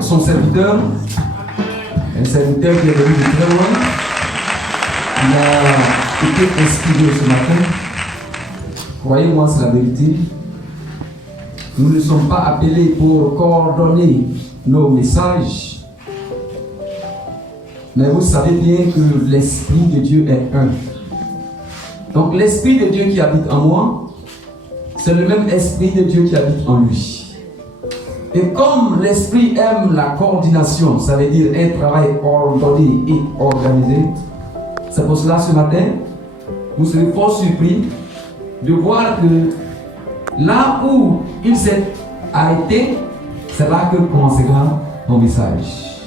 Son serviteur, un serviteur qui est venu de très loin, il a été inspiré ce matin. Croyez-moi, c'est la vérité. Nous ne sommes pas appelés pour coordonner nos messages, mais vous savez bien que l'Esprit de Dieu est un. Donc l'Esprit de Dieu qui habite en moi, c'est le même Esprit de Dieu qui habite en lui. Et comme l'Esprit aime la coordination, ça veut dire un travail ordonné et organisé, c'est pour cela ce matin, vous serez fort surpris de voir que là où il s'est arrêté, c'est là que commencera mon message.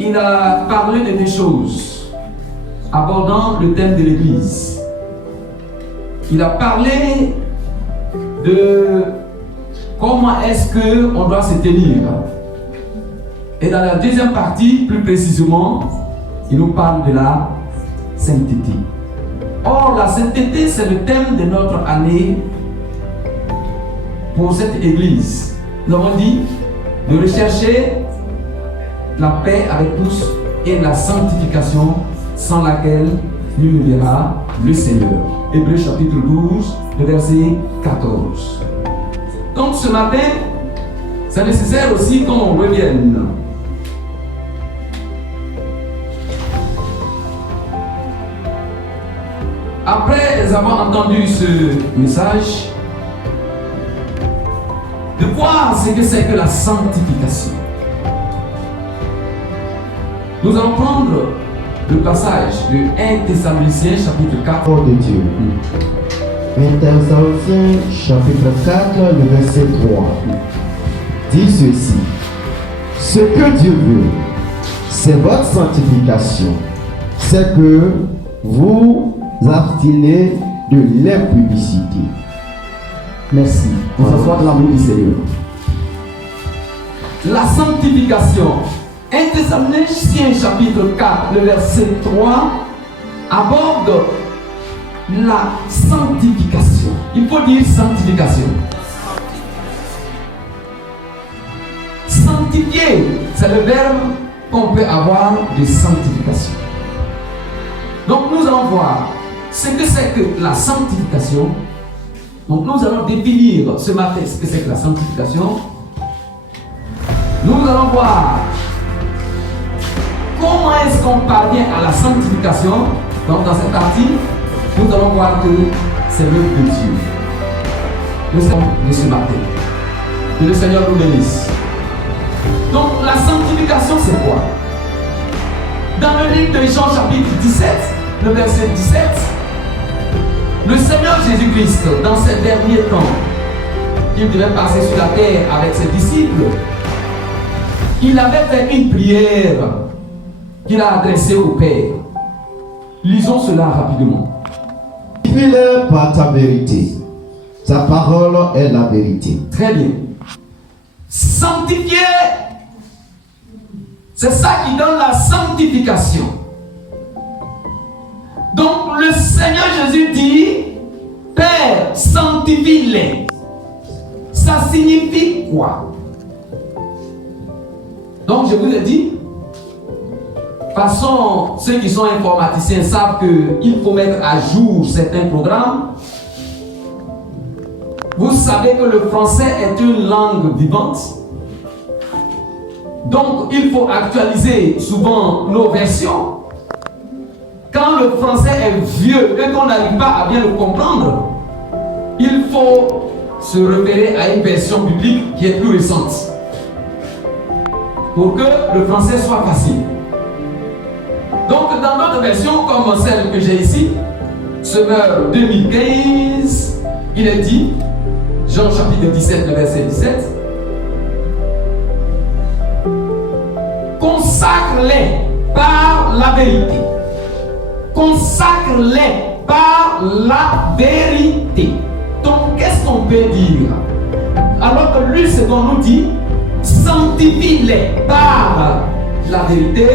Il a parlé de deux choses abordant le thème de l'Église. Il a parlé de comment est-ce qu'on doit se tenir. Et dans la deuxième partie, plus précisément, il nous parle de la sainteté. Or, la sainteté, c'est le thème de notre année pour cette église. Nous avons dit de rechercher la paix avec tous et la sanctification sans laquelle nul ne verra le Seigneur. Hébreux chapitre 12, le verset 14. Donc ce matin, c'est nécessaire aussi qu'on revienne après avoir entendu ce message, de voir ce que c'est que la sanctification. Nous allons prendre le passage de 1 Thessaloniciens chapitre 4 de Dieu. 1 Thessaloniciens chapitre 4, le verset 3 dit ceci: ce que Dieu veut, c'est votre sanctification, c'est que vous abstinez de l'impudicité. Merci. Vous asseoir de l'amour du Seigneur. La sanctification. 1 Thessaloniciens chapitre 4, le verset 3 aborde la sanctification. Il faut dire sanctification. Sanctifier, c'est le verbe qu'on peut avoir de sanctification. Donc nous allons voir ce que c'est que la sanctification. Donc nous allons définir ce matin ce que c'est que la sanctification. Nous allons voir comment est-ce qu'on parvient à la sanctification. Donc dans cette partie, nous allons voir que c'est l'œuvre de Dieu. Le Seigneur de ce matin. Que le Seigneur nous bénisse. Donc la sanctification c'est quoi? Dans le livre de Jean chapitre 17, le verset 17, le Seigneur Jésus-Christ, dans ces derniers temps, qu'il devait passer sur la terre avec ses disciples, il avait fait une prière qu'il a adressée au Père. Lisons cela rapidement. Sanctifie-les par ta vérité. Ta parole est la vérité. Très bien. Sanctifier, c'est ça qui donne la sanctification. Donc le Seigneur Jésus dit, Père, sanctifie-les. Ça signifie quoi? Donc je vous ai dit, de toute façon, ceux qui sont informaticiens savent qu'il faut mettre à jour certains programmes. Vous savez que le français est une langue vivante. Donc il faut actualiser souvent nos versions. Quand le français est vieux et qu'on n'arrive pas à bien le comprendre, il faut se référer à une version biblique qui est plus récente pour que le français soit facile. Donc dans notre version, comme celle que j'ai ici, Semeur 2015, il est dit, Jean chapitre 17, le verset 17, consacre-les par la vérité. Consacre-les par la vérité. Donc, qu'est-ce qu'on peut dire? Alors que lui, ce qu'on nous dit, sanctifie-les par la vérité.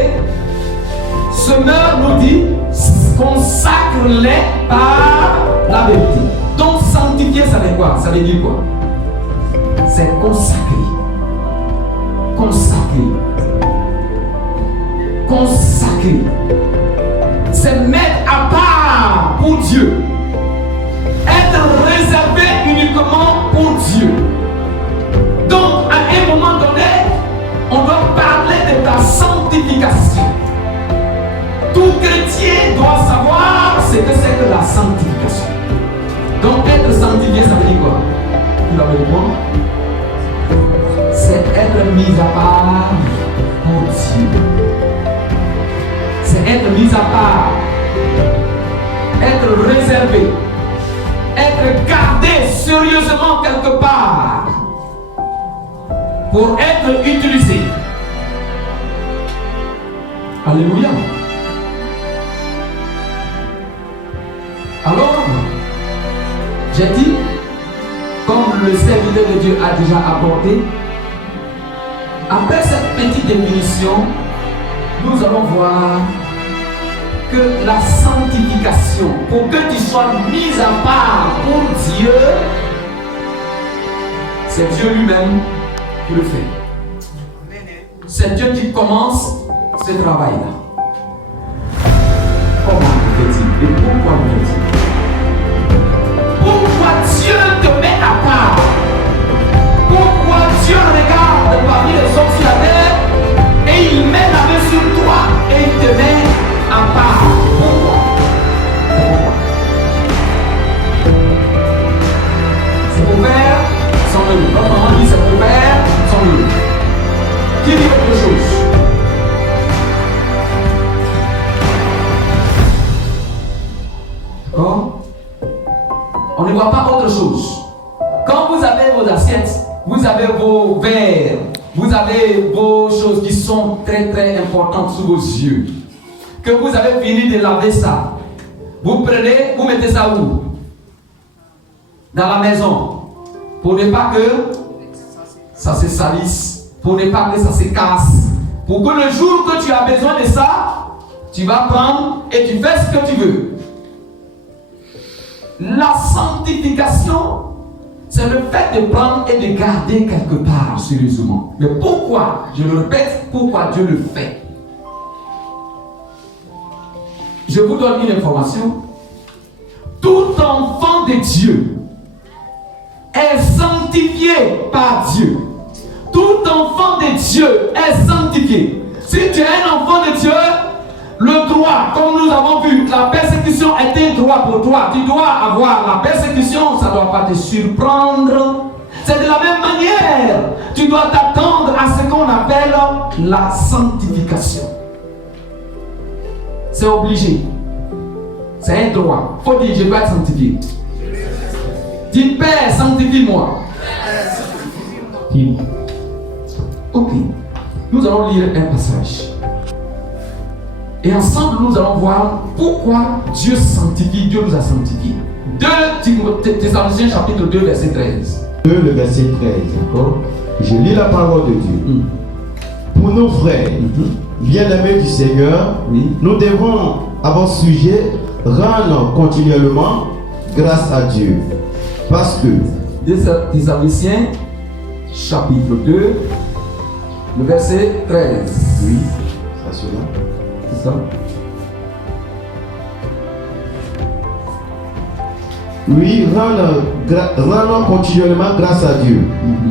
Semeur nous dit, consacre-les par la vérité. Donc, sanctifier, ça veut quoi? Ça veut dire quoi? C'est consacrer. consacré. Consacré. C'est mettre à part pour Dieu. Être réservé uniquement pour Dieu. Donc, à un moment donné, on doit parler de ta sanctification. Tout chrétien doit savoir ce que c'est que la sanctification. Donc, être sanctifié, ça veut dire quoi? Il va me répondre. C'est être mis à part pour Dieu. C'est être mis à part. Être réservé. Être gardé sérieusement quelque part. Pour être utilisé. Alléluia. Alors, j'ai dit, comme le serviteur de Dieu a déjà abordé, après cette petite définition, nous allons voir que la sanctification, pour que tu sois mis à part pour Dieu, c'est Dieu lui-même qui le fait. C'est Dieu qui commence ce travail-là. Comment le fait-il et pourquoi le fait-il? Pourquoi Dieu te met à part? Pourquoi Dieu regarde parmi les hommes sur la terre et il met la main sur toi et il te met à part? Pourquoi? C'est pour faire son œuvre. Comme maman dit, c'est pour faire son œuvre. Qui dit autre chose? D'accord? On ne voit pas autre chose. Quand vous avez vos assiettes, vous avez vos verres, vous avez vos choses qui sont très très importantes sous vos yeux, que vous avez fini de laver ça, vous prenez, vous mettez ça où? Dans la maison, pour ne pas que ça se salisse, pour ne pas que ça se casse, pour que le jour que tu as besoin de ça, tu vas prendre et tu fais ce que tu veux. La sanctification, c'est le fait de prendre et de garder quelque part sérieusement. Mais pourquoi? Je le répète, pourquoi Dieu le fait? Je vous donne une information. Tout enfant de Dieu est sanctifié par Dieu. Tout enfant de Dieu est sanctifié. Si tu es un enfant de Dieu, le droit, comme nous avons vu, la persécution est un droit pour toi. Tu dois avoir la persécution, ça ne doit pas te surprendre. C'est de la même manière. Tu dois t'attendre à ce qu'on appelle la sanctification. C'est obligé. C'est un droit. Il faut dire, je dois être sanctifié. Dis, Père, sanctifie-moi. Ok. Nous allons lire un passage. Et ensemble, nous allons voir pourquoi Dieu sanctifie, Dieu nous a sanctifiés. 2 Thessaloniciens chapitre 2, verset 13. 2, le verset 13. D'accord. Je lis la parole de Dieu. Pour nos frères, bien-aimés du Seigneur, nous devons, à votre sujet, rendre continuellement grâce à Dieu. Parce que 2 Thessaloniciens chapitre 2, le verset 13. oui, ça cela. C'est ça. Oui, rendons continuellement grâce à Dieu.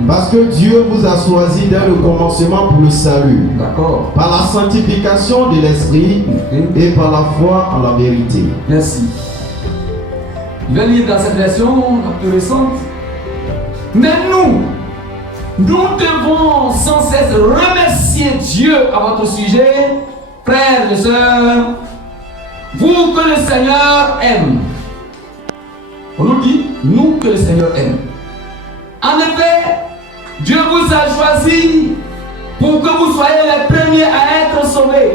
Parce que Dieu vous a choisi dès le commencement pour le salut. D'accord. Par la sanctification de l'esprit et par la foi en la vérité. Merci. Je vais lire dans cette version la plus récente. Mais nous devons sans cesse remercier Dieu à votre sujet, frères et sœurs, vous que le Seigneur aime. On nous dit, nous que le Seigneur aime. En effet, Dieu vous a choisi pour que vous soyez les premiers à être sauvés.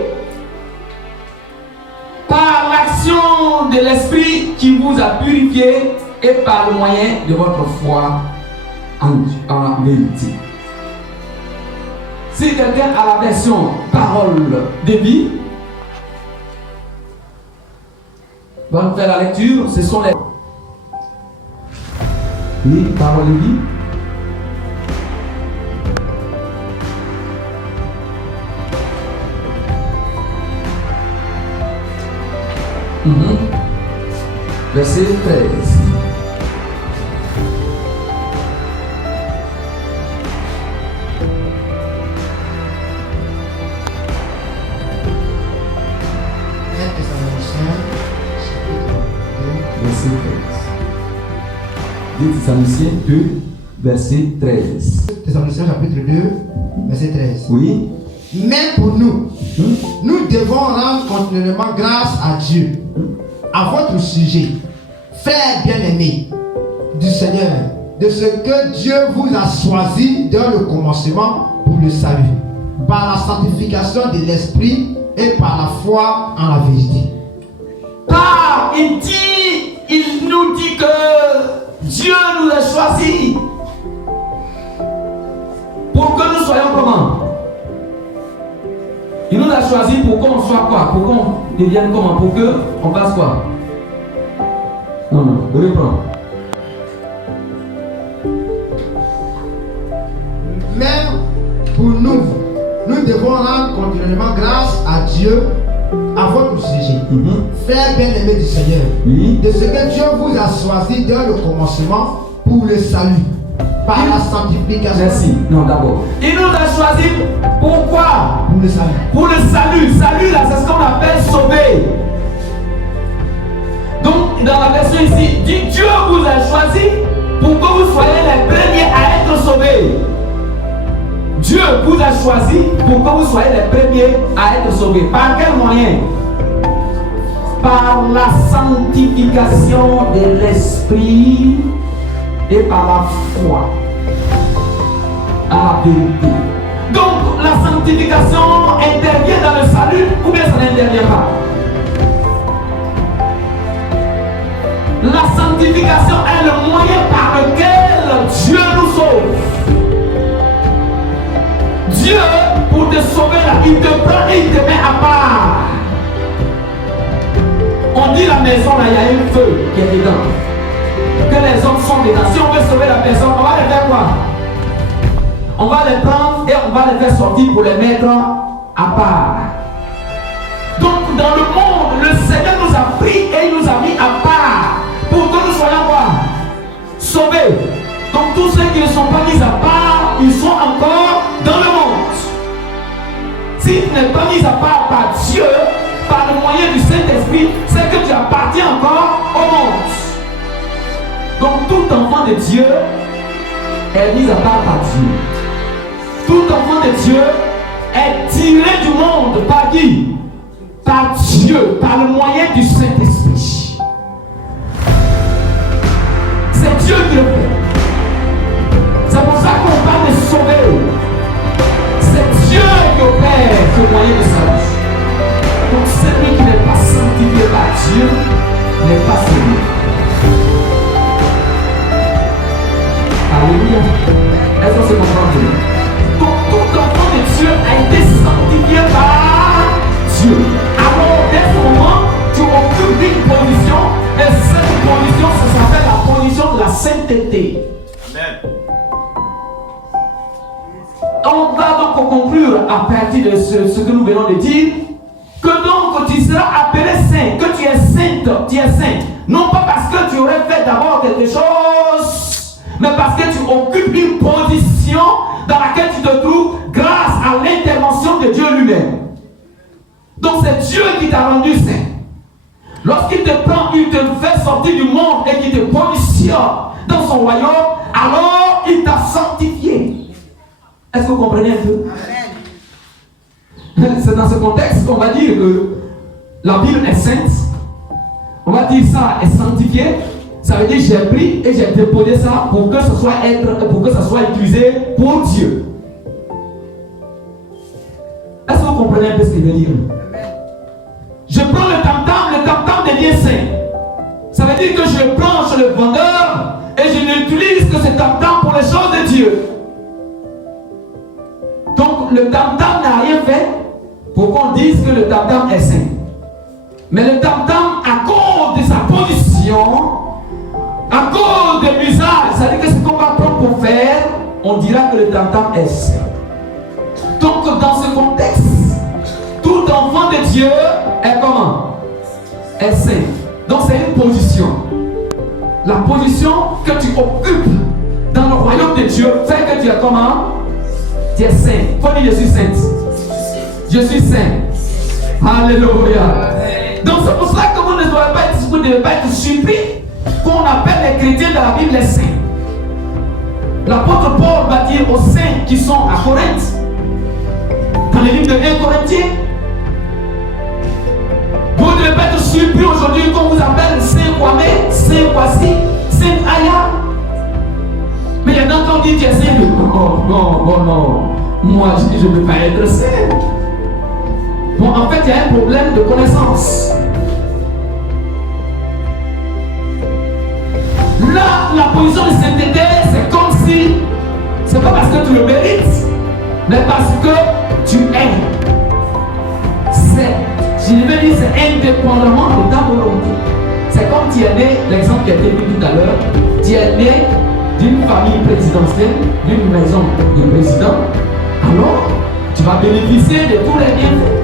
Par l'action de l'Esprit qui vous a purifié et par le moyen de votre foi en vérité. Si quelqu'un a la version parole de vie, va nous faire la lecture, ce sont les... Oui, parole de vie. Verset 13. Verset 13. 2 Thessaloniciens 2, verset 13. Thessaloniciens chapitre 2, verset 13. Oui. Mais pour nous, nous devons rendre continuellement grâce à Dieu à votre sujet, frères bien-aimés du Seigneur, de ce que Dieu vous a choisi dans le commencement pour le salut, par la sanctification de l'esprit et par la foi en la vérité. Car il nous dit que Dieu nous a choisis pour que nous soyons comment? Il nous a choisis pour qu'on soit quoi? Pour qu'on devienne comment? Pour qu'on fasse quoi? Non, reprends. Même pour nous, nous devons rendre continuellement grâce à Dieu à votre sujet, frères bien-aimés du Seigneur, de ce que Dieu vous a choisi dans le commencement pour le salut, par la sanctification. Merci. Non, d'abord. Il nous a choisi pourquoi? Pour le salut. Pour le salut. Salut, là, c'est ce qu'on appelle sauver. Donc, dans la version ici, dit Dieu vous a choisi pour que vous soyez les premiers à être sauvés. Dieu vous a choisi pour que vous soyez les premiers à être sauvés. Par quel moyen? Par la sanctification de l'esprit et par la foi à la vérité. Donc la sanctification intervient dans le salut ou bien ça n'intervient pas? La sanctification est le moyen par lequel Dieu nous sauve. Dieu, pour te sauver là, il te prend et il te met à part. On dit la maison là, il y a un feu qui est dedans. Que les hommes sont dedans. Si on veut sauver la personne, on va les faire quoi? On va les prendre et on va les faire sortir pour les mettre à part. Donc dans le monde, le Seigneur nous a pris et il nous a mis à part pour que nous soyons quoi? Sauvés. Donc tous ceux qui ne sont pas mis à part, ils sont encore dans le monde. Si tu n'es pas mis à part par Dieu, par le moyen du Saint-Esprit, c'est que tu appartiens encore au monde. Donc tout enfant de Dieu est mis à part par Dieu. Tout enfant de Dieu est tiré du monde par qui? Par Dieu, par le moyen du Saint-Esprit. C'est Dieu qui le fait. C'est pour ça qu'on parle de sauver. C'est Dieu qui opère ce moyen de salut. Donc celui qui n'est pas sanctifié par Dieu n'est pas sauvé. Alléluia. Est-ce qu'on se comprend bien? Donc tout enfant de Dieu a été sanctifié par Dieu. Alors dès ce moment, tu occupes une position et cette position, ça s'appelle la position de la sainteté. Amen. On va donc conclure à partir de ce que nous venons de dire, que donc tu seras appelé saint, que tu es sainte, tu es sainte. Non pas parce que tu aurais fait d'abord quelque chose, mais parce que tu occupes une position dans laquelle tu te trouves grâce à l'intervention de Dieu lui-même. Donc c'est Dieu qui t'a rendu saint. Lorsqu'il te prend, il te fait sortir du monde et qu'il te positionne dans son royaume, alors il t'a sanctifié. Est-ce que vous comprenez un peu? Amen. C'est dans ce contexte qu'on va dire que la Bible est sainte. On va dire ça est sanctifié. Ça veut dire j'ai pris et j'ai déposé ça pour que ça soit utilisé pour Dieu. Est-ce que vous comprenez un peu ce qu'il veut dire? Je prends le tam-tam devient saint. Ça veut dire que je le prends chez le vendeur et je n'utilise que ce tam-tam pour les choses de Dieu. Donc le tam-tam n'a rien fait pour qu'on dise que le tam-tam est saint. Mais le tam-tam, à cause de sa position, à cause de l'usage, c'est-à-dire que ce qu'on va prendre pour faire, on dira que le tam-tam est saint. Donc dans ce contexte, tout enfant de Dieu est comment? est saint. Donc c'est une position. La position que tu occupes dans le royaume de Dieu fait que tu es comment? Tu es saint. Il faut dire je suis sainte. Je suis saint. Alléluia. Donc c'est pour cela que vous ne devez pas être surpris qu'on appelle les chrétiens de la Bible les saints. L'apôtre Paul va dire aux saints qui sont à Corinthe, dans les livres de 1 Corinthiens, vous ne devez pas être surpris aujourd'hui qu'on vous appelle Saint Kwame, Saint Kwasi, Saint Aya. Mais il y en a qui ont dit tu es saint. Non. Moi je ne veux pas être saint. Bon, en fait, il y a un problème de connaissance. Là, la position de sainteté, c'est comme si, c'est pas parce que tu le mérites, mais parce que tu es. Je vais dire, c'est indépendamment de ta volonté. C'est comme tu es né, l'exemple qui a été vu tout à l'heure, tu es né d'une famille présidentielle, d'une maison de président, alors tu vas bénéficier de tous les bienfaits.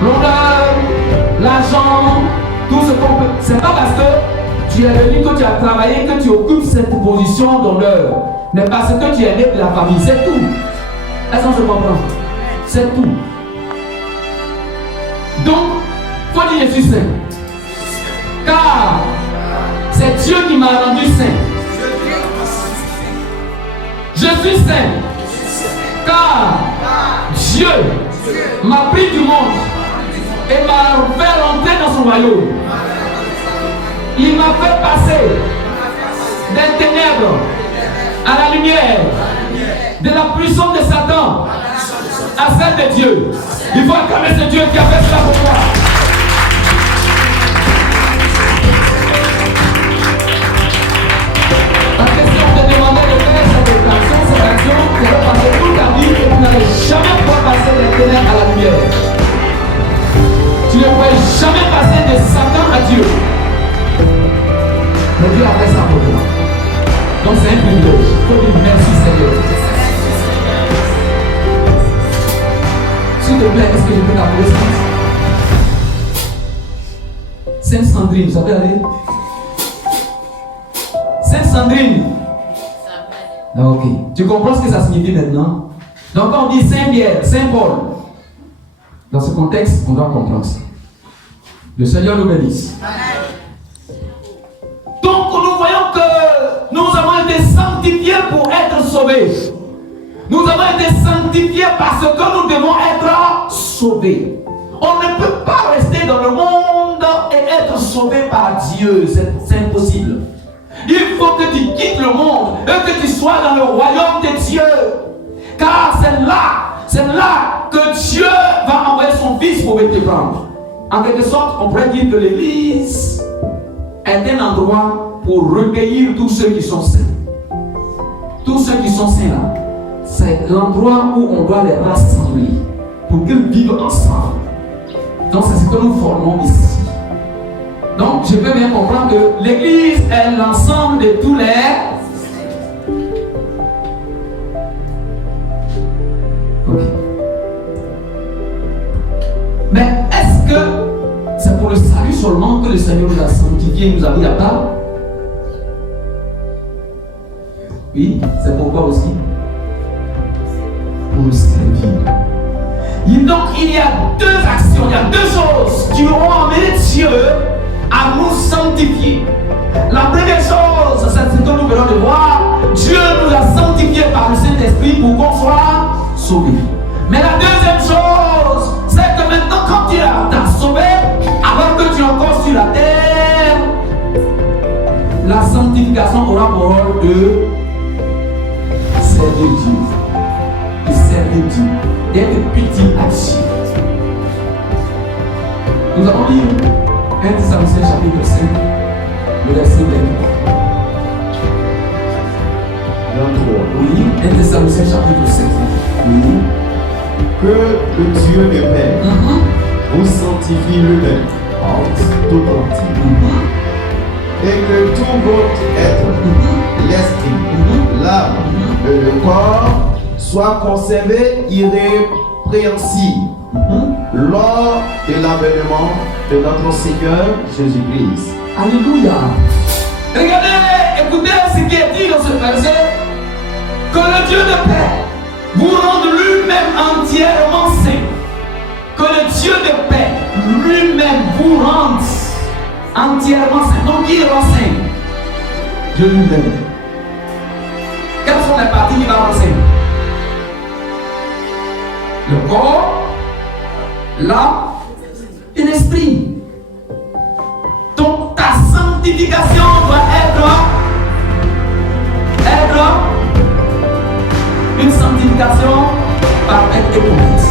L'honneur, l'argent, tout ce qu'on peut. C'est pas parce que tu es venu, que tu as travaillé, que tu occupes cette position d'honneur, mais parce que tu es né de la famille, c'est tout. Est-ce qu'on se comprend? C'est tout. Donc, il faut dire je suis saint. Car c'est Dieu qui m'a rendu saint. Je suis saint. Car Dieu m'a pris du monde et m'a fait rentrer dans son royaume. Il m'a fait passer des ténèbres à la lumière, de la puissance de Satan à celle de Dieu. Il faut acclamer ce Dieu qui a fait cela pour toi. La question de demander de faire cette action, tu vas passer toute ta vie et tu n'allais jamais pouvoir passer les ténèbres à la lumière. Tu ne pourrais jamais passer de Satan à Dieu. Mais Dieu a fait ça pour toi. Donc c'est un privilège. Il faut dire merci Seigneur. S'il te plaît, est-ce que je peux t'appeler Sainte Sandrine, vous savez aller? Sainte Sandrine. Ah, ok. Tu comprends ce que ça signifie maintenant? Donc quand on dit Saint-Pierre, Saint-Paul, dans ce contexte, on doit comprendre ça. Le Seigneur nous bénisse. Donc nous voyons que nous avons été sanctifiés pour être sauvés. Nous avons été sanctifiés parce que nous devons être sauvés. On ne peut pas rester dans le monde et être sauvé par Dieu. C'est impossible. Il faut que tu quittes le monde et que tu sois dans le royaume de Dieu. Car c'est là que Dieu va envoyer son Fils pour te prendre. En quelque sorte, on pourrait dire que l'Église est un endroit pour recueillir tous ceux qui sont saints. Tous ceux qui sont saints là. C'est l'endroit où on doit les rassembler pour qu'ils vivent ensemble. Donc c'est ce que nous formons ici. Donc je peux bien comprendre que l'Église est l'ensemble de tous les... Ok. Mais est-ce que c'est pour le salut seulement que le Seigneur nous a sanctifiés et nous a mis à part? Oui, c'est pourquoi aussi? Pour le servir. Donc il y a deux actions, il y a deux choses qui auront amené Dieu à nous sanctifier. La première chose, c'est ce que nous venons de voir. Dieu nous a sanctifiés par le Saint-Esprit pour qu'on soit sauvés. Mais la deuxième chose, c'est que maintenant quand tu t'as sauvé, alors que tu es encore sur la terre, la sanctification aura pour rôle de servir Dieu. De servir Dieu. D'être petit à Dieu. Nous avons lu 1 Thessaloniciens chapitre 5, le verset 23. Oui, 1 Thessaloniciens chapitre 5. Oui. Que le Dieu de paix vous sanctifie lui-même, tout entier. Et que tout votre être, l'esprit, l'âme et le corps soient conservés irrépréhensibles lors de l'avènement de notre Seigneur Jésus-Christ. Alléluia. Regardez, écoutez ce qui est dit dans ce verset. Que le Dieu de paix vous rende lui-même entièrement saint. Que le Dieu de paix lui-même vous rende entièrement saint. Donc qui rend saint? Dieu lui-même. Quelles sont les parties qui va rendre saint? Le corps, l'âme et l'esprit. Donc ta sanctification doit être une sanctification parfaite et complète.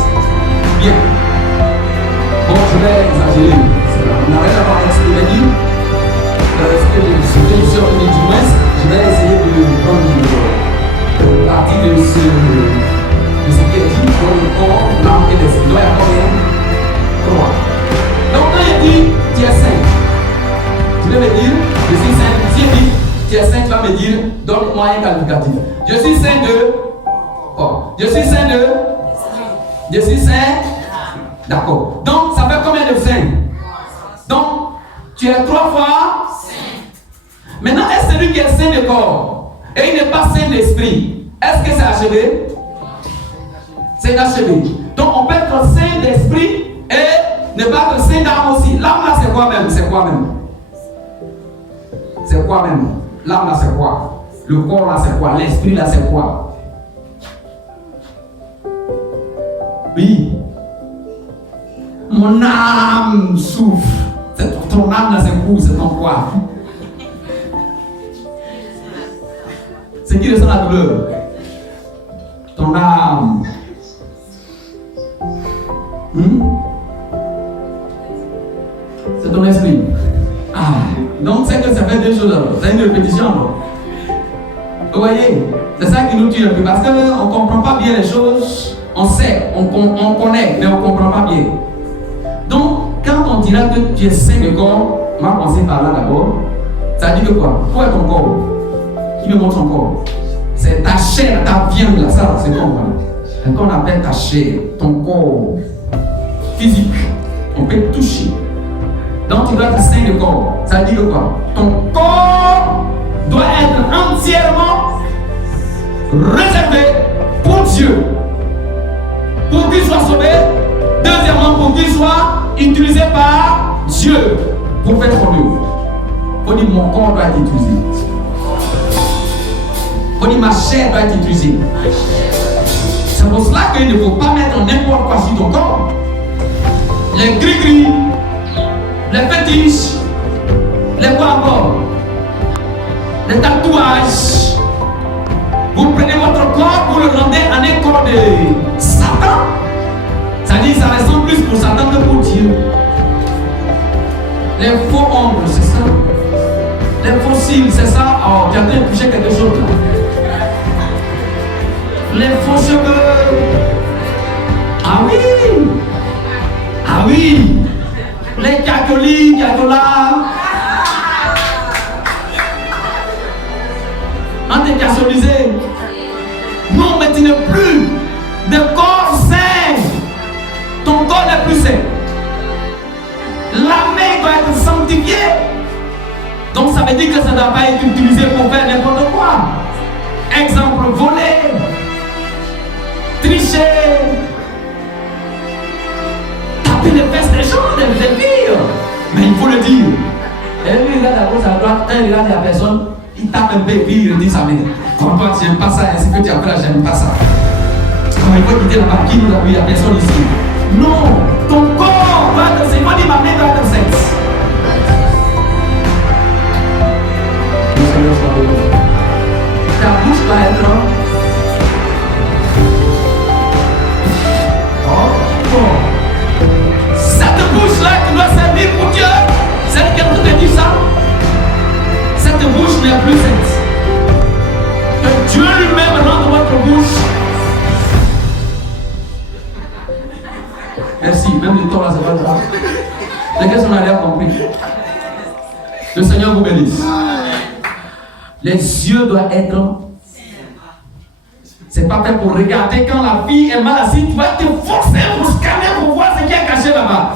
Bien. Bon, je vais exagérer. On n'a rien à voir avec ce que je vais dire. Ce que je suis revenu du moins, je vais essayer de prendre partie de ce qui est dit pour le corps, l'âme et l'esprit. Donc il y a combien? 3. Donc quand il dit tu es saint, tu veux me dire je suis saint. Si il dit tu es saint, tu vas me dire donne-moi un qualificatif. Je suis saint de. Oh, je suis saint de. Je suis saint. D'accord. Donc ça fait combien de saints? Donc tu es 3 fois saint. Maintenant, est-ce celui qui est saint de corps et il n'est pas saint d'esprit? Est-ce que c'est achevé? C'est inachevé. Donc on peut être saint d'esprit et ne pas être saint d'âme aussi. L'âme là c'est quoi même? C'est quoi même? C'est quoi même? L'âme là c'est quoi? Le corps là c'est quoi? L'esprit là c'est quoi? Oui. Mon âme souffre. Ton âme là c'est quoi? C'est ton quoi? C'est qui ressent la douleur? Ton âme. C'est ton esprit. Ah, donc c'est que ça fait 2 choses. C'est une répétition. Vous voyez? C'est ça qui nous tue un peu. Parce qu'on ne comprend pas bien les choses. On sait, on connaît, mais on ne comprend pas bien. Donc, quand on dira que tu es saint de corps, on va commencer par là d'abord. Ça dit que quoi? Où est ton corps? Qui me montre son corps? C'est ta chair, ta viande là, ça, c'est ton corps. C'est qu'on appelle ta chair, ton corps physique. On peut toucher. Donc tu dois être saint de corps. Ça dit que quoi? Ton corps doit être entièrement réservé pour Dieu. Pour qu'il soit sauvé. Deuxièmement, pour qu'il soit utilisé par Dieu pour faire son œuvre. Il faut dire mon corps doit être utilisé. Il faut dire ma chair doit être utilisée. C'est pour cela qu'il ne faut pas mettre n'importe quoi sur ton corps. Les gris-gris, les fétiches, les quoi encore, les tatouages. Vous prenez votre corps, vous le rendez en un corps de Satan. C'est-à-dire ça ressemble plus pour Satan que pour Dieu. Les faux ongles, c'est ça. Les fossiles, c'est ça. Oh, tu as bien touché quelque chose là. Les faux cheveux. Ah oui. Ah oui. Les catholiques, catholiques. On est catholisé. Non, mais tu n'es plus de corps saint. Ton corps n'est plus saint. La main doit être sanctifiée. Donc ça veut dire que ça ne doit pas être utilisé pour faire n'importe quoi. Exemple, voler, tricher, taper les fesses des gens, des filles. Mais il faut le dire. Et lui, il regarde à gauche, à droite, il regarde la personne, il tape un peu et puis il dit ça. Mais comme toi, tu n'aimes pas ça, ainsi que tu as fait là, j'aime pas ça. Comme il faut quitter la barque, il n'y a personne ici. Non, ton corps doit être saint. Moi, dis ma main doit être sainte. Ta bouche doit être. Cette bouche-là qui doit servir pour Dieu, celle qui te dit ça, cette bouche n'est plus sainte. Que Dieu lui-même rende votre bouche. Merci, même le temps là, c'est pas grave. Les gars, on a l'air compris. Le Seigneur vous bénisse. Les yeux doivent être. C'est pas fait pour regarder quand la fille est mal assise. Tu vas te forcer pour scanner pour voir ce qui est caché là-bas.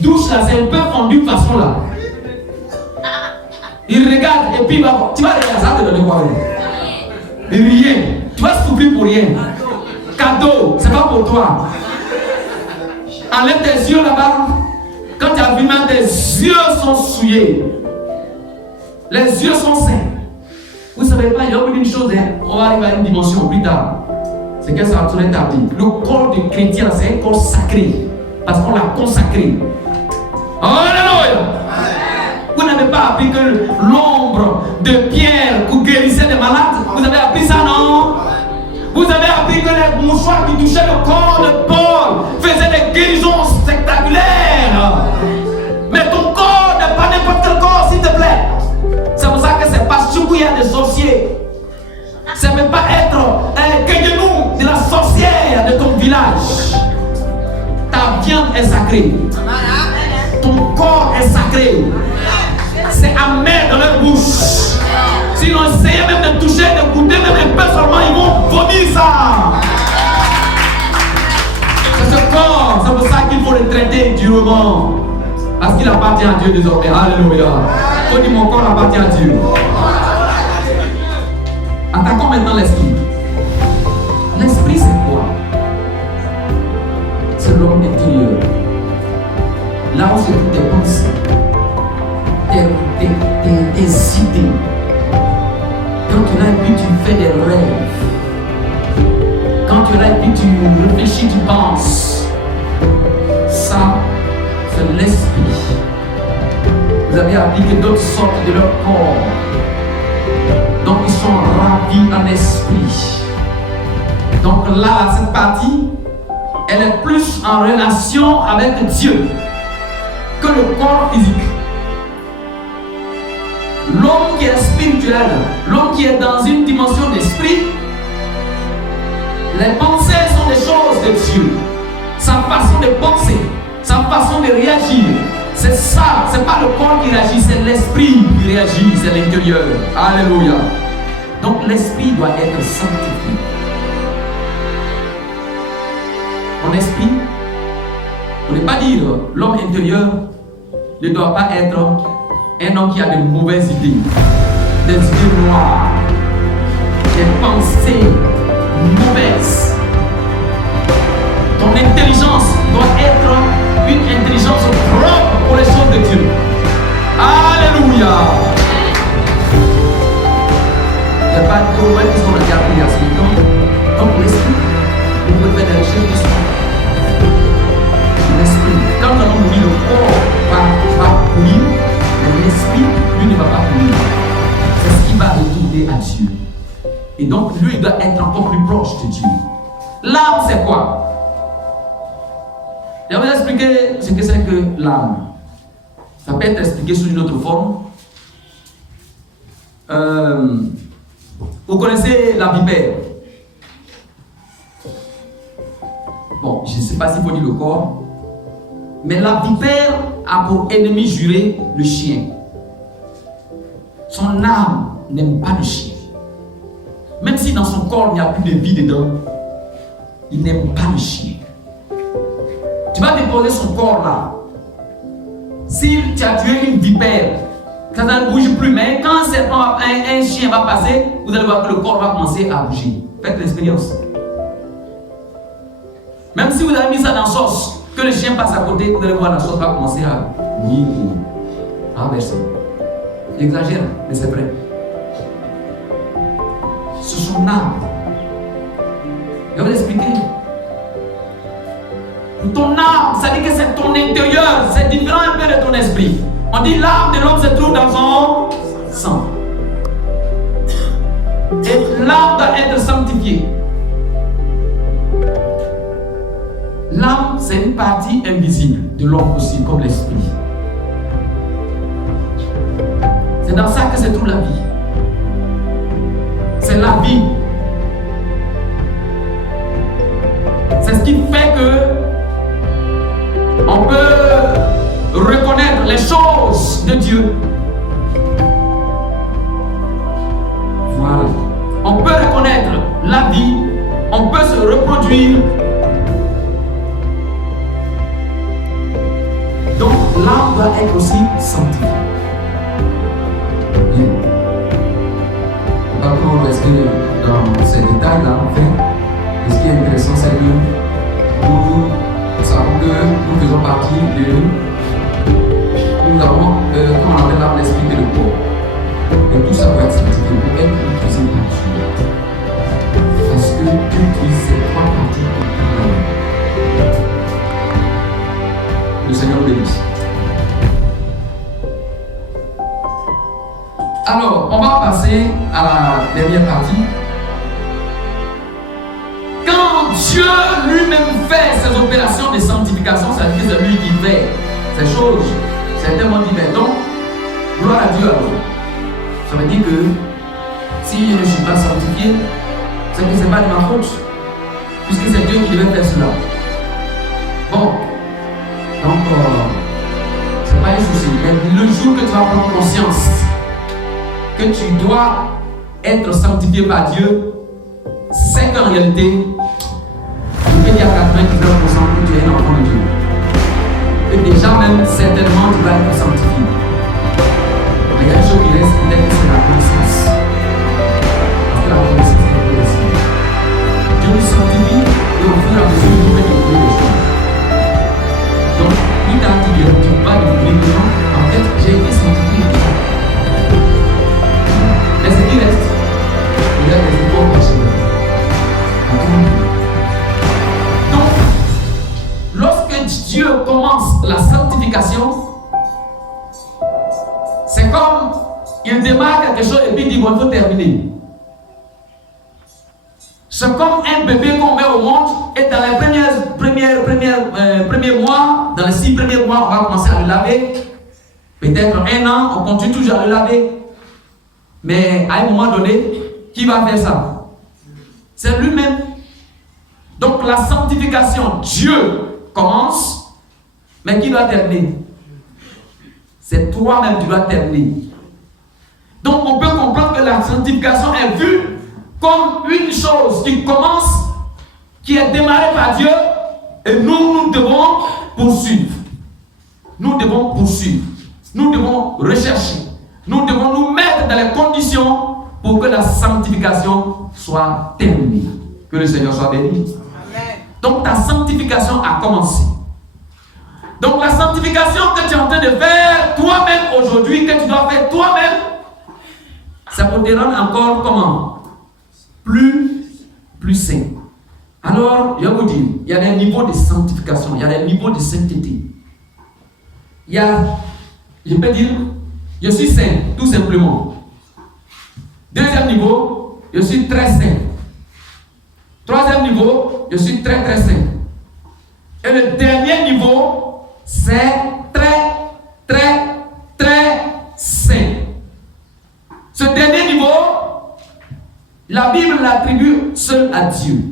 douche là, c'est un peu fondu de façon là. Il regarde et puis il va, tu vas regarder ça, te donner quoi? Rien. Tu vas souffrir pour rien. Cadeau, c'est pas pour toi. Enlève tes yeux là-bas. Quand tu as vu, même tes yeux sont souillés. Les yeux sont sains. Vous savez pas, il y a une chose, hein, on va arriver à une dimension plus tard. C'est que ça a tout établi. Le corps du chrétien, c'est un corps sacré. Parce qu'on l'a consacré. Alléluia. Vous n'avez pas appris que l'ombre de Pierre vous guérissait des malades? Vous avez appris ça, non? Vous avez appris que les mouchoirs qui touchaient le corps de Paul faisaient des guérisons spectaculaires. Mais ton corps n'est pas n'importe quel corps, s'il te plaît. C'est pour ça que c'est pas sûr qu'il y a des sorciers. Ça ne peut pas être un guéguenou de la sorcière de ton village. Ta viande est sacrée. Ton corps est sacré. C'est amer dans leur bouche. S'ils ont essayé même de toucher, de goûter, même un peu seulement, ils vont vomir ça. C'est ce corps, c'est pour ça qu'il faut le traiter durement. Parce qu'il appartient à Dieu désormais. Alléluia. Il faut dire mon corps appartient à Dieu. Attaquons maintenant l'esprit. L'esprit, c'est quoi? C'est l'homme intérieur. Là où se trouvent tes pensées, tes idées. Quand tu es là et puis tu fais des rêves. Quand tu es là et puis tu réfléchis, tu penses. Ça, c'est l'esprit. Vous avez appris que d'autres sortent de leur corps. Donc ils sont ravis en esprit. Donc là, cette partie, elle est plus en relation avec Dieu que le corps physique. L'homme qui est spirituel, l'homme qui est dans une dimension d'esprit, les pensées sont des choses de Dieu. Sa façon de penser, sa façon de réagir, c'est ça, c'est pas le corps qui réagit, c'est l'esprit qui réagit, c'est l'intérieur. Alléluia. Donc l'esprit doit être sanctifié. Mon esprit, on ne peut pas dire l'homme intérieur ne doit pas être un homme qui a de mauvaises idées, des idées noires, des pensées mauvaises. Ton intelligence doit être une intelligence propre pour les choses de Dieu. Alléluia. Il n'y a pas de problème puisqu'on a déjà appris à ce moment. Donc l'esprit, vous pouvez faire des recherches de soi. L'esprit, quand nous allons mourir, le corps va pourrir, mais l'esprit, lui, ne va pas pourrir. C'est ce qui va retourner à Dieu. Et donc, lui, il doit être encore plus proche de Dieu. L'âme, c'est quoi? Je vais vous expliquer ce que c'est que l'âme. Ça peut être expliqué sous une autre forme. Vous connaissez la vipère? Bon, je ne sais pas s'il faut dire le corps. Mais la vipère a pour ennemi juré le chien. Son âme n'aime pas le chien. Même si dans son corps il n'y a plus de vie dedans, il n'aime pas le chien. Tu vas déposer son corps là. Si tu as tué une vipère, ça ne bouge plus, mais quand un chien va passer, vous allez voir que le corps va commencer à bouger. Faites l'expérience. Même si vous avez mis ça dans la sauce, que le chien passe à côté, vous allez voir la sauce va commencer à bouillir ou à renverser. J'exagère, mais c'est vrai. C'est son âme. Je vais vous expliquer. Ton âme, ça dit que c'est ton intérieur, c'est différent un peu de ton esprit. On dit l'âme de l'homme se trouve dans son sang. Et l'âme doit être sanctifiée. L'âme, c'est une partie invisible de l'homme aussi, comme l'esprit. C'est dans ça que se trouve la vie. C'est la vie. C'est ce qui fait que on peut reconnaître les choses de Dieu. Voilà. On peut reconnaître la vie. On peut se reproduire. Donc l'âme doit être aussi sanctifiée. Bien. Par contre, est-ce que dans ces détails-là, enfin, ce qui est intéressant, c'est que nous savons que nous faisons partie de. Nous avons, comme on appelle l'âme, l'esprit et le corps. Et tout ça doit être sanctifié pour être utilisé par Dieu. Parce que Dieu utilise ces trois parties pour l'âme. Le Seigneur nous bénisse. Alors, on va passer à la dernière partie. Quand Dieu lui-même fait ses opérations de sanctification, ça veut dire que c'est lui qui fait ces choses. C'est tellement divers. Donc, gloire à Dieu alors. Ça veut dire que si je ne suis pas sanctifié, c'est que ce n'est pas de ma faute. Puisque c'est Dieu qui devait faire cela. Bon. Donc, c'est pas un souci. Mais le jour que tu vas prendre conscience que tu dois être sanctifié par Dieu, c'est qu'en réalité, je peux dire à 99% que tu es un enfant de Dieu. Et déjà même, certainement, tu vas être sanctifié. Mais il y a une chose qui reste, peut-être que c'est la connaissance. Parce que la connaissance est progressive. Dieu nous sanctifie et au fur et à mesure, nous fait découvrir les choses. Donc, plus tard, tu vas découvrir que non, en fait, j'ai été sanctifié. Mais ce qui reste, il y a des efforts cachés. Donc, lorsque Dieu commence la sanctification, c'est comme il démarre quelque chose et puis il dit bon, il faut terminer. C'est comme un bébé qu'on met au monde et dans les premiers mois, dans les 6 premiers mois, on va commencer à le laver. Peut-être 1 an, on continue toujours à le laver. Mais à un moment donné, qui va faire ça? C'est lui-même. Donc la sanctification, Dieu commence, mais qui doit terminer? C'est toi-même qui dois terminer. Donc on peut comprendre que la sanctification est vue comme une chose qui commence, qui est démarrée par Dieu, et nous devons poursuivre. Nous devons poursuivre. Nous devons rechercher. Nous devons nous mettre dans les conditions pour que la sanctification soit terminée. Que le Seigneur soit béni. Amen. Donc ta sanctification a commencé. Donc la sanctification que tu es en train de faire toi-même aujourd'hui, que tu dois faire toi-même, ça peut te rendre encore comment? Plus saint. Alors, je vais vous dire, il y a des niveaux de sanctification, il y a des niveaux de sainteté. Il y a, je peux dire, je suis saint, tout simplement. Deuxième niveau, je suis très saint. Troisième niveau, je suis très très saint. Et le dernier niveau, c'est très saint. Ce dernier niveau, la Bible l'attribue seul à Dieu.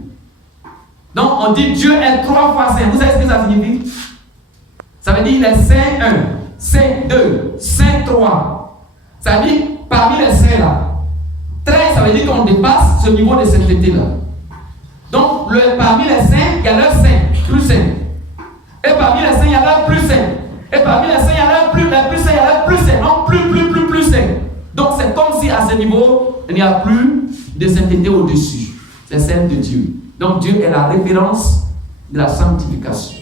Donc on dit Dieu est 3 fois saint. Vous savez ce que ça signifie? Ça veut dire il est saint 1, saint 2, saint 3. Ça veut dire parmi les saints là. Très, ça veut dire qu'on dépasse ce niveau de sainteté là. Donc parmi les saints, il y a le saint, plus saint. Et parmi les saints, il y a le plus saint. Et parmi les saints, il y a le plus saint, il y a le plus saint. Donc plus saint. Donc c'est comme si à ce niveau, il n'y a plus de sainteté au-dessus. C'est celle de Dieu. Donc Dieu est la référence de la sanctification.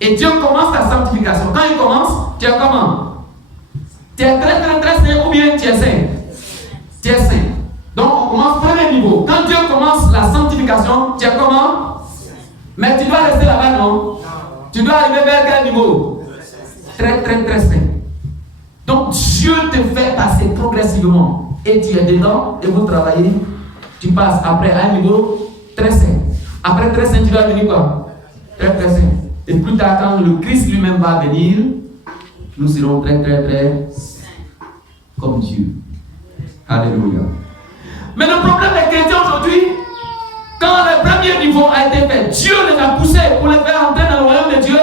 Et Dieu commence la sanctification. Quand il commence, tu es comment? Tu es très saint ou bien tu es saint? Tu es saint. Donc on commence premier niveau. Quand Dieu commence la sanctification, tu es comment? Mais tu dois rester là-bas, non? Tu dois arriver vers quel niveau? Très saint. Donc Dieu te fait passer progressivement. Et tu es dedans et vous travaillez. Tu passes après à un niveau très saint. Après très saint, tu dois venir quoi? Très saint. Et plus tard, quand le Christ lui-même va venir, nous serons très comme Dieu. Alléluia. Mais le problème des chrétiens aujourd'hui, quand le premier niveau a été fait, Dieu les a poussés pour les faire entrer dans le royaume de Dieu.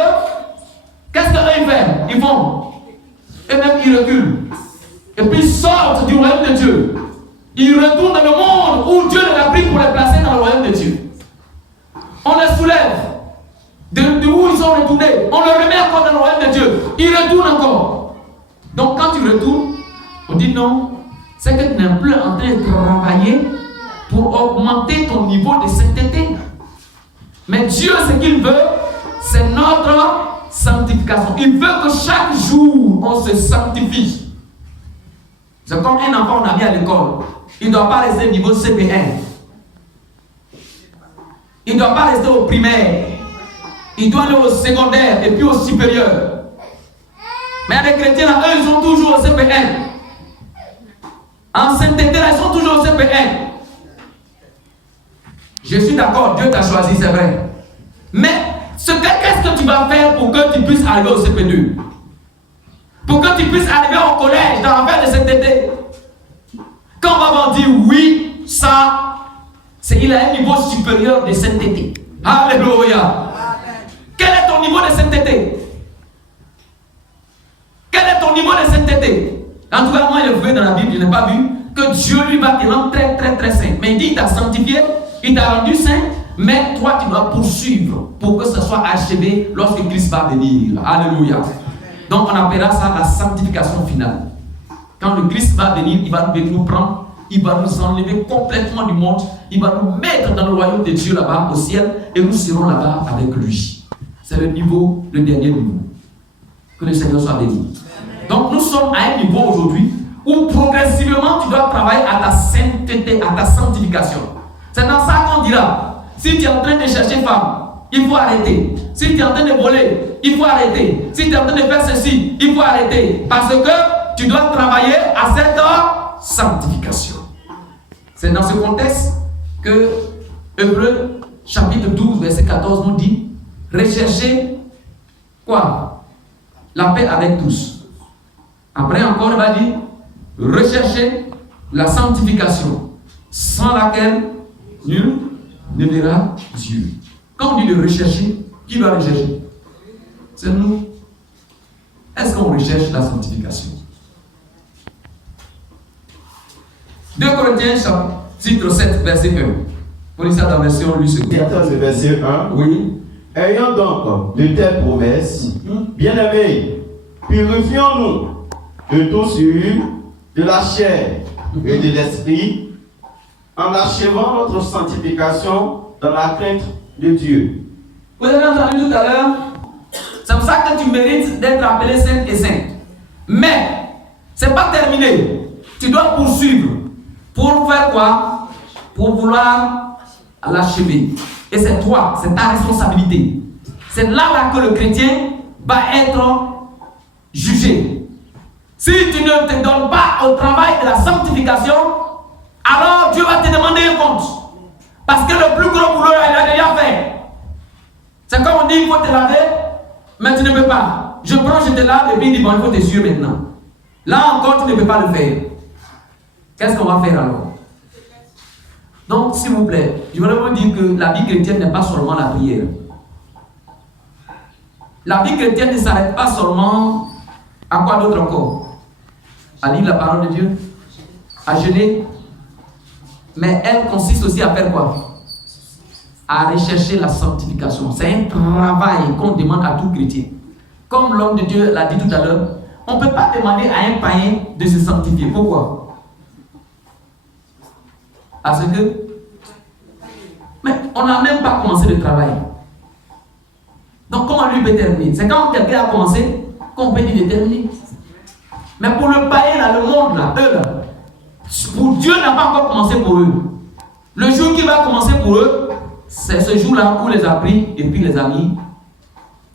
Qu'est-ce qu'eux ils font? Ils vont. Et même ils reculent. Et puis ils sortent du royaume de Dieu. Ils retournent dans le monde où Dieu les a pris pour les placer dans le royaume de Dieu. On les soulève. de où ils sont retournés. On le remet encore dans le royaume de Dieu. Ils retournent encore. Donc quand tu retournes, on dit non, c'est que tu n'es plus en train de travailler pour augmenter ton niveau de sainteté. Mais Dieu, ce qu'il veut, c'est notre sanctification. Il veut que chaque jour, on se sanctifie. C'est comme un enfant qu'on a mis à l'école. Il ne doit pas rester au niveau CP1. Il ne doit pas rester au primaire. Il doit aller au secondaire et puis au supérieur. Mais les chrétiens, là, eux, ils sont toujours au CP1. En sainteté, là, ils sont toujours au CP1. Je suis d'accord, Dieu t'a choisi, c'est vrai. Mais qu'est-ce que tu vas faire pour que tu puisses arriver au CP2? Pour que tu puisses arriver au collège dans l'affaire de sainteté? Quand on va avoir dit oui, ça, il a un niveau supérieur de sainteté. Alléluia. Quel est ton niveau de sainteté? Quel est ton niveau de sainteté? En tout cas, moi, je l'ai vu dans la Bible, je n'ai pas vu que Dieu lui va te rendre très, très, très saint. Mais il dit, il t'a sanctifié, il t'a rendu saint, mais toi, tu dois poursuivre pour que ce soit achevé lorsque Christ va venir. Alléluia. Donc, on appellera ça la sanctification finale. Quand le Christ va venir, il va nous prendre, il va nous enlever complètement du monde, il va nous mettre dans le royaume de Dieu là-bas, au ciel, et nous serons là-bas avec lui. C'est le niveau, le dernier niveau. Que le Seigneur soit béni. Donc, nous sommes à un niveau aujourd'hui où progressivement tu dois travailler à ta sainteté, à ta sanctification. C'est dans ça qu'on dira, si tu es en train de chercher femme, il faut arrêter. Si tu es en train de voler, il faut arrêter. Si tu es en train de faire ceci, il faut arrêter. Parce que tu dois travailler à cette sanctification. C'est dans ce contexte que Hébreux chapitre 12, verset 14 nous dit, recherchez quoi? La paix avec tous. Après encore, il va dire, recherchez la sanctification, sans laquelle nul ne verra Dieu. Quand on dit de rechercher, qui doit rechercher? C'est nous. Est-ce qu'on recherche la sanctification? 2 Corinthiens chapitre 7, verset 1. Pour lire ça dans la version lui seconde. Le verset 1. Oui. Ayant donc de telles promesses, bien-aimés, purifions-nous de tout souillure, de la chair et de l'esprit, en achevant notre sanctification dans la crainte de Dieu. Vous avez entendu tout à l'heure, c'est pour ça que tu mérites d'être appelé saint et saint. Mais, ce n'est pas terminé. Tu dois poursuivre. Pour faire quoi? Pour vouloir l'achever. Et c'est toi, c'est ta responsabilité. C'est là que le chrétien va être jugé. Si tu ne te donnes pas au travail de la sanctification, alors Dieu va te demander un compte. Parce que le plus gros boulot, il a déjà fait. C'est comme on dit, il faut te laver, mais tu ne peux pas. Je prends, je te lave, et puis il dit, bon, il faut t'essuyer maintenant. Là encore, tu ne peux pas le faire. Qu'est-ce qu'on va faire alors? Donc, s'il vous plaît, je voudrais vous dire que la vie chrétienne n'est pas seulement la prière. La vie chrétienne ne s'arrête pas seulement à quoi d'autre encore? À lire la parole de Dieu, à jeûner, mais elle consiste aussi à faire quoi? À rechercher la sanctification. C'est un travail qu'on demande à tout chrétien. Comme l'homme de Dieu l'a dit tout à l'heure, on ne peut pas demander à un païen de se sanctifier. Pourquoi? Parce que, mais on n'a même pas commencé le travail. Donc comment lui peut terminer? C'est quand quelqu'un a commencé qu'on peut dire de terminer. Mais pour le païen, là, le monde, là, eux, là, pour Dieu n'a pas encore commencé pour eux. Le jour qui va commencer pour eux, c'est ce jour-là où les a pris et puis les a mis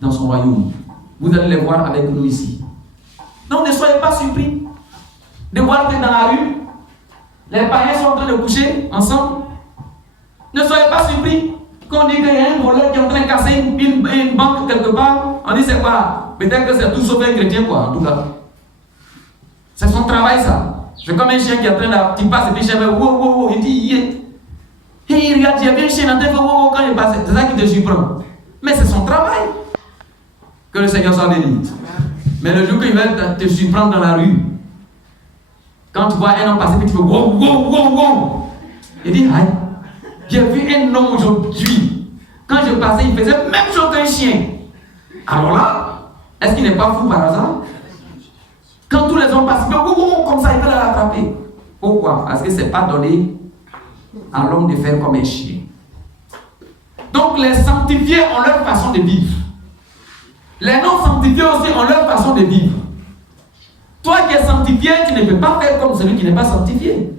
dans son royaume. Vous allez les voir avec nous ici. Donc ne soyez pas surpris de voir que dans la rue, les païens sont en train de coucher ensemble. Ne soyez pas surpris qu'on dit qu'il y a un voleur qui est en train de casser une banque quelque part. On dit c'est quoi? Peut-être que c'est tout sauf un chrétien, quoi, en tout cas. C'est son travail, ça. C'est comme un chien qui est en train de. Tu passes et puis le chien fait wow, wow, wow. Il dit yeah. Et il regarde, il y avait un chien en train de faire wow, wow quand il passe. C'est ça qui te surprend. Mais c'est son travail. Que le Seigneur s'en bénisse. Mais le jour qu'il va te surprendre dans la rue, quand tu vois un homme passer, puis tu fais wow, wow, wow, wow. Il dit, aïe, j'ai vu un homme aujourd'hui. Quand je passais, il faisait même chose qu'un chien. Alors là, est-ce qu'il n'est pas fou par hasard? Quand tous les hommes passent, comme ça, il peut l'attraper. Pourquoi? Parce que ce n'est pas donné à l'homme de faire comme un chien. Donc les sanctifiés ont leur façon de vivre. Les non sanctifiés aussi ont leur façon de vivre. Toi qui es sanctifié, tu ne peux pas faire comme celui qui n'est pas sanctifié.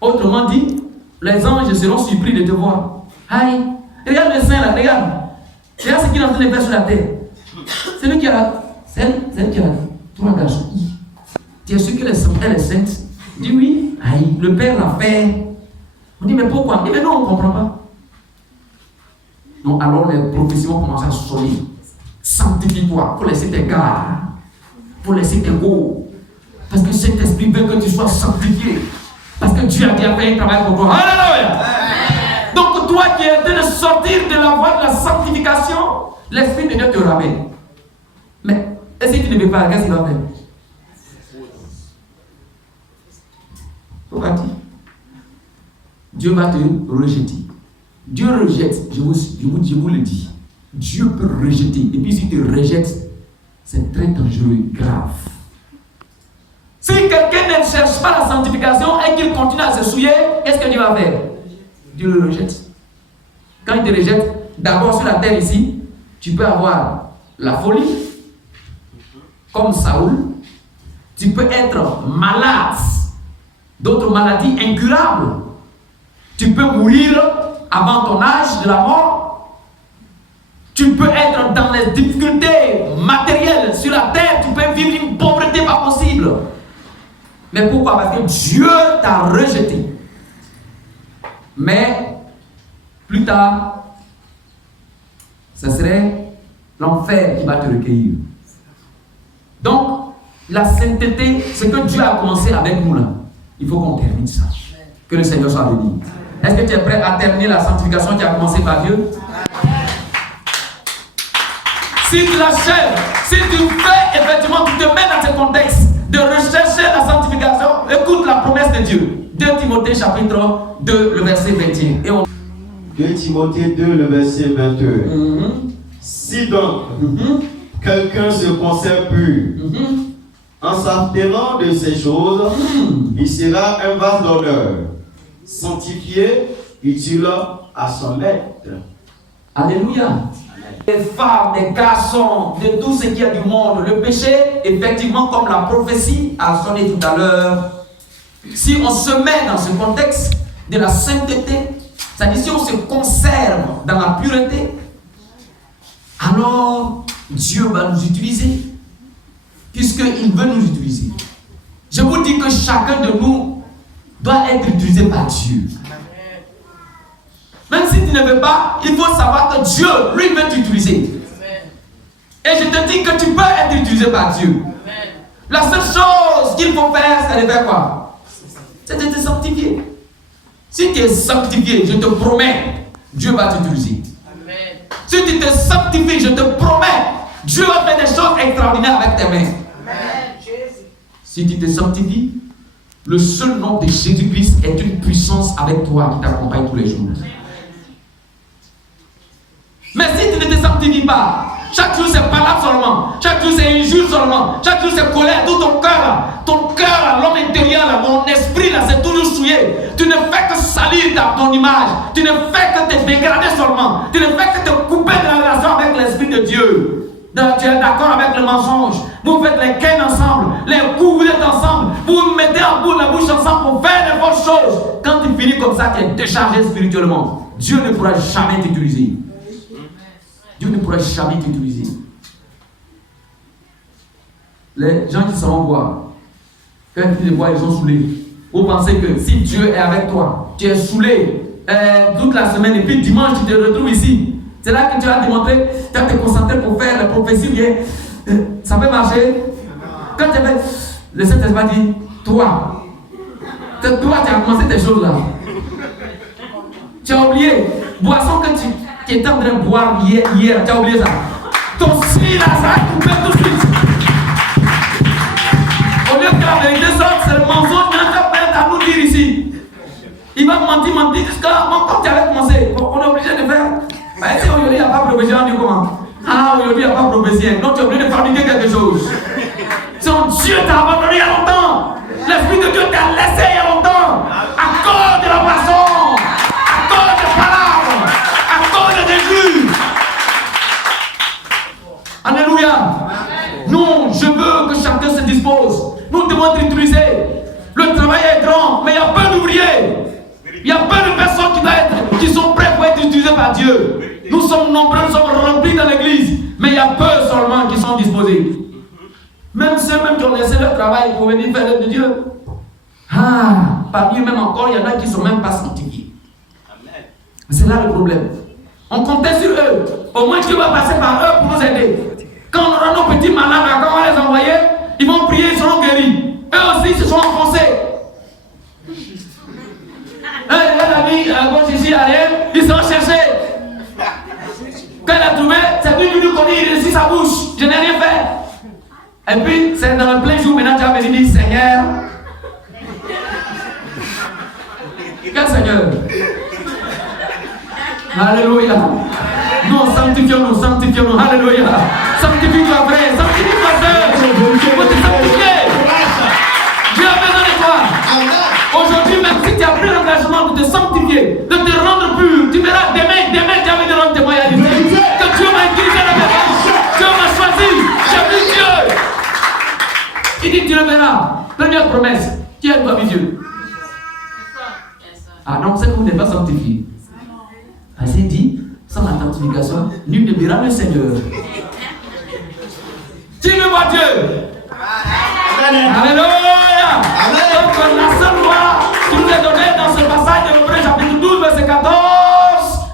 Autrement dit, les anges seront surpris de te voir. Aïe, regarde le saint là, regarde. Regarde ce qu'il est en train de faire sur la terre. C'est lui qui a. C'est qui a. Toi, garçon. Tu es sûr qu'elle est sainte? Il dit oui. Aïe, le Père l'a fait. On dit mais pourquoi? Il dit mais non, on ne comprend pas. Non, alors les professions commencent à sonner. Sanctifie-toi, pour laisser tes gars, pour laisser tes go. Parce que cet esprit veut que tu sois sanctifié. Parce que Dieu a déjà fait un travail pour toi. Alléluia! Donc toi qui es en train de sortir de la voie de la sanctification, l'Esprit de Dieu te ramène. Mais, et si tu ne veux pas, qu'est-ce qu'il va faire? Pourquoi dire? Dieu va te rejeter. Dieu rejette, je vous le dis. Dieu peut rejeter. Et puis s'il te rejette, c'est très dangereux, grave. Si quelqu'un ne cherche pas la sanctification et qu'il continue à se souiller, qu'est-ce que Dieu va faire? Dieu le rejette. Quand il te rejette, d'abord sur la terre ici, tu peux avoir la folie, comme Saoul. Tu peux être malade, d'autres maladies incurables. Tu peux mourir avant ton âge de la mort. Tu peux être dans les difficultés matérielles sur la terre. Tu peux vivre une pauvreté pas possible. Mais pourquoi? Parce que Dieu t'a rejeté. Mais plus tard, ce serait l'enfer qui va te recueillir. Donc, la sainteté, ce que Dieu a commencé avec nous là, il faut qu'on termine ça. Que le Seigneur soit béni. Est-ce que tu es prêt à terminer la sanctification qui a commencé par Dieu? Si tu l'achèves, si tu fais effectivement, tu te mets dans ce contexte de rechercher la sanctification, écoute la promesse de Dieu. 2 Timothée chapitre 2, le verset 21. Et 2 Timothée 2, le verset 21. Si donc quelqu'un se conserve pur, en s'abstenant de ces choses, il sera un vase d'honneur, sanctifié, utile à son maître. Alléluia. Les femmes, les garçons, de tout ce qu'il y a du monde, le péché, effectivement, comme la prophétie a sonné tout à l'heure, si on se met dans ce contexte de la sainteté, c'est-à-dire si on se conserve dans la pureté, alors Dieu va nous utiliser, puisqu'il veut nous utiliser. Je vous dis que chacun de nous doit être utilisé par Dieu. Même si tu ne veux pas, il faut savoir que Dieu, lui, veut t'utiliser. Et je te dis que tu peux être utilisé par Dieu. La seule chose qu'il faut faire, c'est de faire quoi? C'est de te sanctifier. Si tu es sanctifié, je te promets, Dieu va t'utiliser. Si tu te sanctifies, je te promets, Dieu va faire des choses extraordinaires avec tes mains. Si tu te sanctifies, le seul nom de Jésus-Christ est une puissance avec toi qui t'accompagne tous les jours. Mais si tu ne te sanctifies pas, chaque jour c'est palabre seulement, chaque jour c'est injure seulement, chaque jour c'est colère, tout ton cœur, l'homme intérieur, là, ton esprit là, c'est toujours souillé. Tu ne fais que salir ton image, tu ne fais que te dégrader seulement, tu ne fais que te couper de la relation avec l'Esprit de Dieu. Tu es d'accord avec le mensonge, vous faites les quêtes ensemble, les coups vous êtes ensemble, vous vous mettez en bout la bouche ensemble pour faire de bonnes choses. Quand tu finis comme ça, tu es déchargé spirituellement. Dieu ne pourra jamais t'utiliser. Dieu ne pourra jamais t'utiliser. Les gens qui s'en vont boire, quand ils boivent, ils sont saoulés. Vous pensez que si Dieu est avec toi, tu es saoulé toute la semaine et puis dimanche tu te retrouves ici. C'est là que tu vas démontrer, tu vas te concentrer pour faire la prophétie. Ça peut marcher. Quand tu fais, le Saint-Esprit va dire, toi, tu as commencé tes choses là. Tu as oublié, boisson que tu étais en train de boire hier, tu as oublié ça. Ton signe là, ça va couper tout de suite. Au lieu que la vérité sorte, c'est le mensonge qu'il est prêt à nous dire ici. Il va mentir jusqu'à quand tu avais commencé. On est obligé de faire. Si on prophétie, on dit comment? Ah, aujourd'hui, il n'y a pas de prophétie. Donc, tu es obligé de fabriquer quelque chose. Son Dieu t'a abandonné il y a longtemps. L'Esprit de Dieu t'a laissé il y a longtemps. À cause de la poisson, à cause des palabres, à cause des jus. Alléluia. Non, je veux que chacun se dispose. Nous devons être utilisés. Le travail est grand, mais il y a peu d'ouvriers. Il y a peu de personnes qui sont prêtes pour être utilisées par Dieu. Nous sommes nombreux, nous sommes remplis dans l'église, mais il y a peu seulement qui sont disposés. Même ceux-mêmes qui ont laissé leur travail pour venir faire l'œuvre de Dieu. Ah, parmi eux-mêmes encore, il y en a qui ne sont même pas sanctifiés. C'est là le problème. On comptait sur eux. Au moins Dieu va passer par eux pour nous aider. Quand on aura nos petits malades, quand on va les envoyer, ils vont prier, ils seront guéris. Eux aussi, ils se sont enfoncés. Un ami à gauche ici, Ariel, ils se sont cherchés. Quand il a trouvé, c'est lui qui nous connaît, il réussit sa bouche. Je n'ai rien fait. Et puis, c'est dans le plein jour, maintenant, tu as venu dire, Seigneur. Quel Seigneur? Alléluia. Non, sanctifions-nous, sanctifions-nous. Alléluia. Sanctifie-toi, frère, sanctifie-toi, sœur. Il faut te sanctifier. Dieu a besoin de toi. Aujourd'hui, même si tu as pris l'engagement de te sanctifier, de te rendre pur, tu verras demain, tu vas venir rendre témoignage. Que Dieu m'a utilisé la maison. Dieu m'a choisi. J'ai vu Dieu. Il dit, tu le verras. Première promesse. Qui est toi, Dieu? Ah non, c'est que vous n'êtes pas sanctifié. Ainsi dit, sans la sanctification, nul ne verra le Seigneur. Tu veux voir Dieu? Alléluia. Donc la seule loi qui nous est donnée dans ce passage de l'Hébreux chapitre 12, verset 14,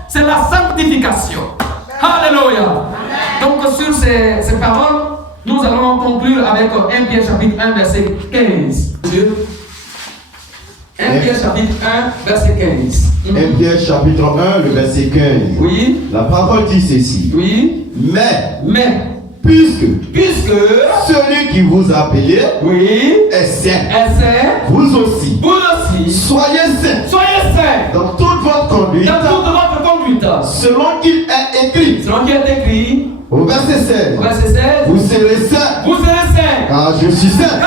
c'est la sanctification. Alléluia. Donc sur ces paroles, nous allons conclure avec 1 Pierre chapitre 1, verset 15. 1 Pierre chapitre 1, verset 15. 1 Pierre chapitre 1, le verset 15. Oui. La parole dit ceci. Oui. Mais puisque celui qui vous a appelé est saint, vous aussi soyez saints dans toute votre conduite, selon qu'il est écrit au verset 16, vous serez saints car je suis saint.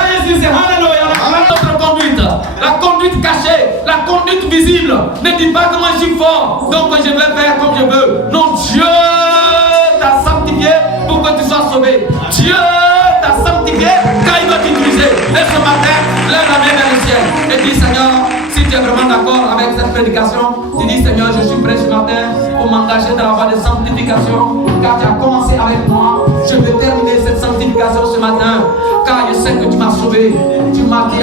La conduite cachée, la conduite visible. Ne dis pas que moi je suis fort, donc je vais faire comme je veux. Non, Dieu t'a sanctifié pour que tu sois sauvé. Dieu t'a sanctifié car il va t'utiliser. Et ce matin, lève la main vers le ciel et dis, Seigneur, si tu es vraiment d'accord avec cette prédication, tu dis, Seigneur, je suis prêt ce matin pour m'engager dans la voie de sanctification, car tu as commencé avec moi. Je veux terminer cette sanctification ce matin, car je sais que tu m'as sauvé. Tu m'as dit